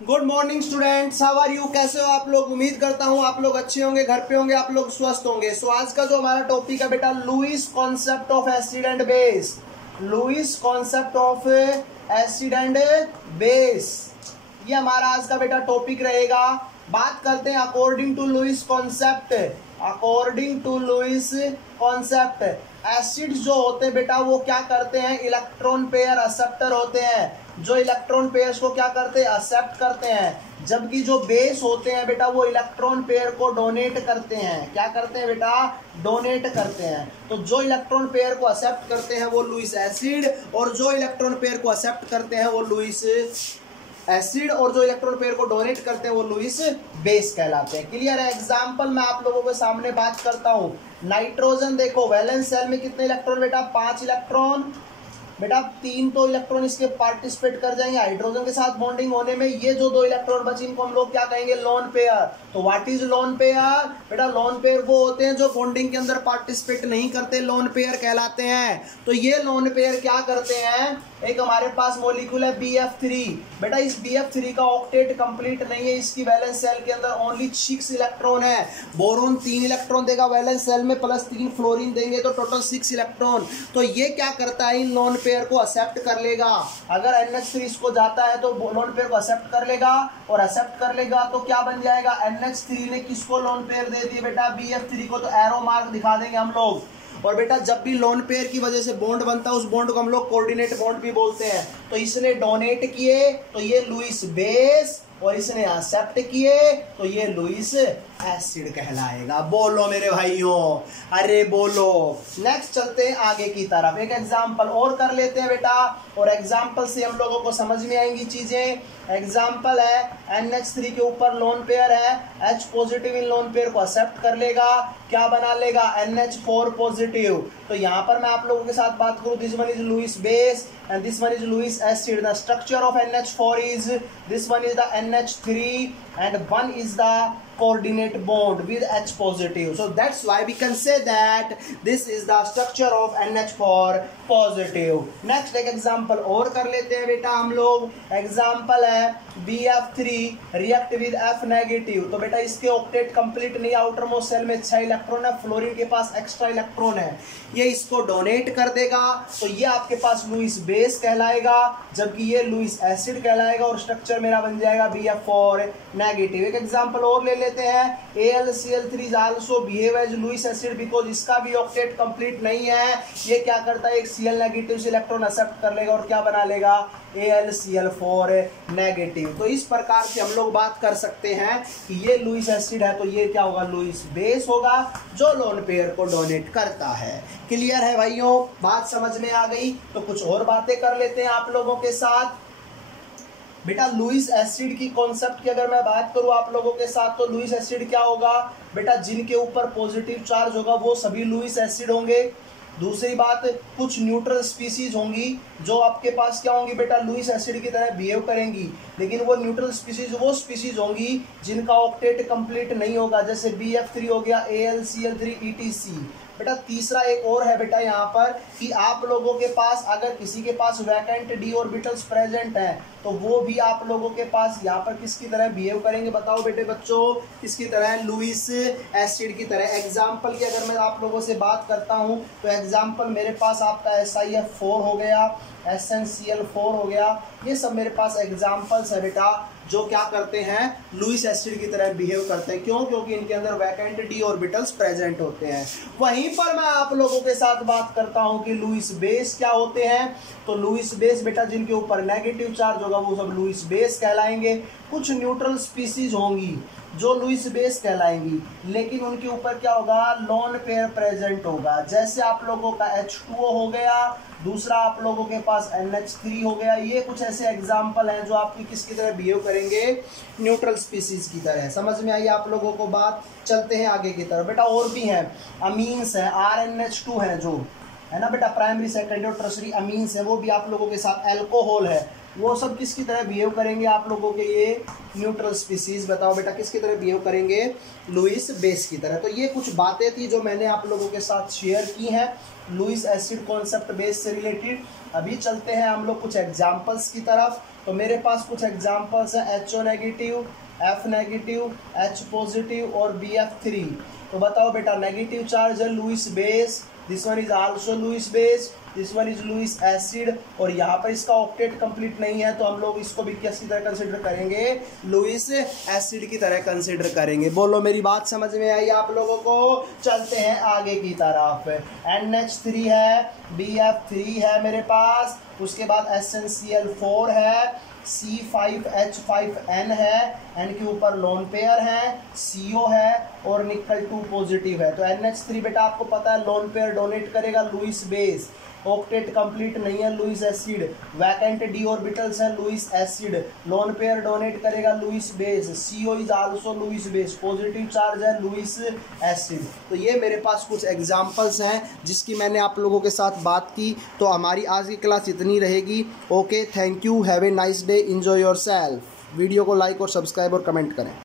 Good morning students, how are you? कैसे हो आप लोग? उम्मीद करता हूँ आप लोग अच्छे होंगे, घर पे होंगे, आप लोग स्वस्थ होंगे। सो आज का जो हमारा टॉपिक है बेटा, Lewis concept of acid and base. Lewis concept of acid and base, ये हमारा आज का बेटा टॉपिक रहेगा। बात करते हैं according to Lewis concept. According to Lewis concept, acids जो होते हैं बेटा वो क्या करते हैं? इलेक्ट्रॉन पेयर एक्सेप्टर होते हैं, जो इलेक्ट्रॉन पेयर्स को क्या करते हैं? एक्सेप्ट करते हैं। जबकि जो बेस होते हैं बेटा वो इलेक्ट्रॉन पेयर को डोनेट करते हैं। क्या करते हैं बेटा? डोनेट करते हैं। तो जो इलेक्ट्रॉन पेयर को एक्सेप्ट करते हैं वो लुईस एसिड, और जो इलेक्ट्रॉन पेयर को एक्सेप्ट करते हैं वो लुईस एसिड, और जो इलेक्ट्रॉन पेयर को डोनेट करते हैं वो लुईस बेस कहलाते हैं। क्लियर है? एग्जांपल मैं आप लोगों के सामने बात करता हूं। नाइट्रोजन देखो, वैलेंस शेल में कितने इलेक्ट्रॉन बेटा? 5 इलेक्ट्रॉन बेटा। 3 तो इलेक्ट्रॉन इसके पार्टिसिपेट कर जाएंगे हाइड्रोजन के साथ बॉन्डिंग होने में। ये जो 2 इलेक्ट्रॉन बचे इनको हम लोग क्या कहेंगे? Lone pair. तो व्हाट इज लोन पेयर बेटा? लोन पेयर वो होते हैं जो बॉन्डिंग के अंदर पार्टिसिपेट नहीं करते, लोन पेयर कहलाते हैं। तो ये लोन पेयर क्या करते हैं? एक हमारे पास मॉलिक्यूल है BF3 बेटा। इस BF3 का ऑक्टेट कंप्लीट नहीं है, इसकी वैलेंस शेल के अंदर ओनली 6 इलेक्ट्रॉन है। बोरोन 3 इलेक्ट्रॉन देगा वैलेंस शेल में, प्लस 3 फ्लोरीन देंगे तो टोटल 6 इलेक्ट्रॉन। तो ये क्या करता है? इन लोन पेयर को एक्सेप्ट कर लेगा। अगर NH3 इसको जाता है तो लोन पेयर को एक्सेप्ट कर लेगा, और एक्सेप्ट कर लेगा तो क्या बन जाएगा? NH3 ने किसको लोन पेयर दे दी बेटा? BF3 को। तो एरो मार्क दिखा देंगे हम लोग। और बेटा जब भी लोन पेयर की वजह से बॉन्ड बनता है उस बॉन्ड को हम लोग कोऑर्डिनेट बॉन्ड भी बोलते हैं। तो इसने डोनेट किए तो ये लुईस बेस, और इसने एक्सेप्ट किए तो ये लुईस एसिड कहलाएगा। बोलो मेरे भाइयों, अरे बोलो। नेक्स्ट चलते हैं आगे की तरफ, एक एग्जांपल और कर लेते हैं बेटा, और एग्जांपल से हम लोगों को समझ में आएंगी चीजें। एग्जांपल है NH3 के ऊपर लोन पेयर है, H positive in lone pair को एक्सेप्ट कर लेगा, क्या बना लेगा? NH4 positive. तो यहाँ पर मैं आप लोगों के साथ बात करूं, this one is Lewis base and this one is Lewis acid. The structure of NH4 is, this one is the NH3 and one is the coordinate bond with H positive. So that's why we can say that this is the structure of NH4 positive. Next एक example और कर लेते हैं बेटा हम लोग। Example है BF3 react with F negative। तो बेटा इसके ऑक्टेट कंप्लीट नहीं, आउटर मोस्ट सेल में 6 इलेक्ट्रॉन है, फ्लोरीन के पास एक्स्ट्रा इलेक्ट्रॉन है, ये इसको डोनेट कर देगा। तो ये आपके पास लुईस बेस कहलाएगा, जबकि ये लुईस एसिड कहलाएगा, और स्ट्रक्चर मेरा बन जाएगा BF4 नेगेटिव। एक एग्जांपल और ले लेते हैं। AlCl3 also behave as Lewis acid because इसका भी ऑक्टेट कंप्लीट नहीं है। ये क्या करता है? एक Cl नेगेटिव से इलेक्ट्रॉन एक्सेप्ट कर लेगा और क्या बना लेगा? AlCl4 negative. तो इस प्रकार से हम लोग बात कर सकते हैं कि ये लुईस एसिड है तो ये क्या होगा? लुईस बेस होगा, जो लोन पेयर को डोनेट करता है। क्लियर है भाइयों? बात समझ में आ गई? तो कुछ और बातें कर लेते हैं आप लोगों के साथ। बेटा लुईस एसिड की कॉन्सेप्ट की अगर मैं बात करूं आप लोगों के साथ, तो लुईस एसिड क्या होगा बेटा? जिनके ऊपर पॉजिटिव चार्ज होगा वो सभी लुईस एसिड होंगे। दूसरी बात, कुछ न्यूट्रल स्पीसीज होंगी जो आपके पास क्या होंगी बेटा? लुईस एसिड की तरह बिहेव करेंगी, लेकिन वो न्यूट्रल स्पीसीज वो स्पीसीज होंगी जिनका ऑक्टेट कंप्लीट नहीं होगा, जैसे BF3 हो गया, AlCl3 ETC। बेटा तीसरा एक और है बेटा यहाँ पर कि आप लोगों के पास अगर किसी के पास वैकेंट d ऑर्बिटल्स प्रेजेंट हैं तो वो भी आप लोगों के पास यहाँ पर किसकी तरह बिहेव करेंगे? बताओ बेटे बच्चों, किसकी तरह? लुईस एसिड की तरह। एग्जाम्पल की अगर मैं आप लोगों से बात करता हूँ तो एग्जाम्पल मेरे पास आपका SiF4 हो गया, SnCl4 हो गया, ये सब मेरे पास एग्जाम्पल्स है बेटा जो क्या करते हैं? लुईस एसिड की तरह बिहेव करते हैं। क्यों? क्योंकि इनके अंदर वैकेंट d ऑर्बिटल्स प्रेजेंट होते हैं। वहीं पर मैं आप लोगों के साथ बात करता हूं कि लुईस बेस क्या होते हैं। तो लुईस बेस बेटा जिनके ऊपर नेगेटिव चार्ज होगा वो सब लुईस बेस कहलाएंगे। कुछ न्यूट्रल स्पीसीज होंगी जो लुईस बेस कहलाएंगी, लेकिन उनके ऊपर क्या होगा? लोन पेयर प्रेजेंट होगा। जैसे आप लोगों का H2O हो गया, दूसरा आप लोगों के पास NH3 हो गया। ये कुछ ऐसे एग्जाम्पल हैं जो आपकी किसकी तरह बिहेव करेंगे? न्यूट्रल स्पीसीज की तरह। समझ में आई आप लोगों को बात? चलते हैं आगे की तरफ। बेटा और भी हैं, अमीन्स है, RNH2 है जो है ना बेटा, प्राइमरी सेकेंडरी और टर्शरी अमीन्स है, वो भी आप लोगों के साथ। एल्कोहल है, वो सब किसकी तरह बिहेव करेंगे? आप लोगों के ये न्यूट्रल स्पीसीज। बताओ बेटा किसकी तरह बिहेव करेंगे, लुईस बेस की तरह। तो ये कुछ बातें थी जो मैंने आप लोगों के साथ शेयर की हैं लुईस एसिड कॉन्सेप्ट बेस से रिलेटेड। अभी चलते हैं हम लोग कुछ एग्जाम्पल्स की तरफ। तो मेरे पास कुछ एग्जाम्पल्स हैं HO negative, F negative, H positive और BF3। तो बताओ बेटा नेगेटिव चार्ज है Lewis base, this one is also Lewis base, this one is Lewis acid, और यहाँ पर इसका ऑक्टेट कंप्लीट नहीं है तो हम लोग इसको भी किसकी तरह कंसिडर करेंगे, लुईस एसिड की तरह कंसिडर करेंगे। बोलो मेरी बात समझ में आई आप लोगों को। चलते हैं आगे की तरफ। NH3 है, BF3 है मेरे पास, उसके बाद SnCl4 है, C5H5N है, N के ऊपर लोन पेयर है, CO है और निकल 2 पॉजिटिव है। तो NH3 बेटा आपको पता है लोन पेयर डोनेट करेगा लुईस बेस, ऑक्टेट कंप्लीट नहीं है Lewis acid, vacant d orbitals है Lewis acid, lone pair donate करेगा Lewis base, CO is also Lewis base, positive charge है लुईस एसिड। तो ये मेरे पास कुछ एग्जांपल्स हैं जिसकी मैंने आप लोगों के साथ बात की। तो हमारी आज की क्लास इतनी रहेगी। Okay, thank you, have a nice day, enjoy yourself. Video को लाइक और सब्सक्राइब और कमेंट करें।